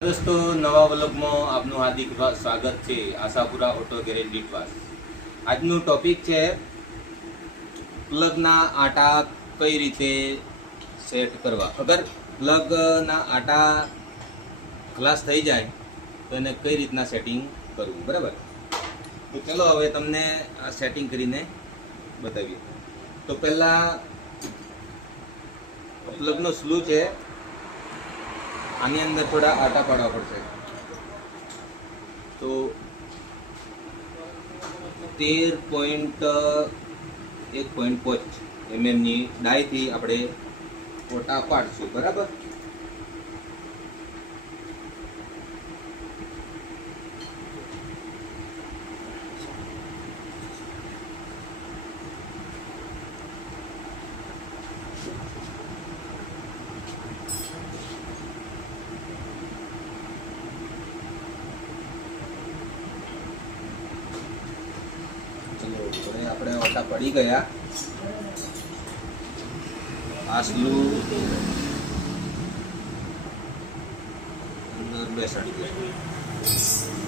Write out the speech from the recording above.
દોસ્તો, નવા વ્લોગમાં આપનું હાર્દિક સ્વાગત છે. Ashapura auto garage Ditwas. આજનું ટોપિક છે પ્લગના આટા કઈ રીતે સેટ કરવા. અગર પ્લગના આટા ખલાસ થઈ જાય તો એને કઈ રીતના સેટિંગ કરવું, બરાબર? તો ચલો હવે તમને આ સેટિંગ કરીને બતાવીએ. તો પહેલાં પ્લગનો સ્લૂ છે, આની અંદર થોડા આટા પાડવા પડશે. તો 13.1.5 mmની ડાયથી આપણે ઓટા પાડશું, બરાબર? આપણે ઓટા પડી ગયા. આ સ્લૂ અંદર બેસાડી દઈશું.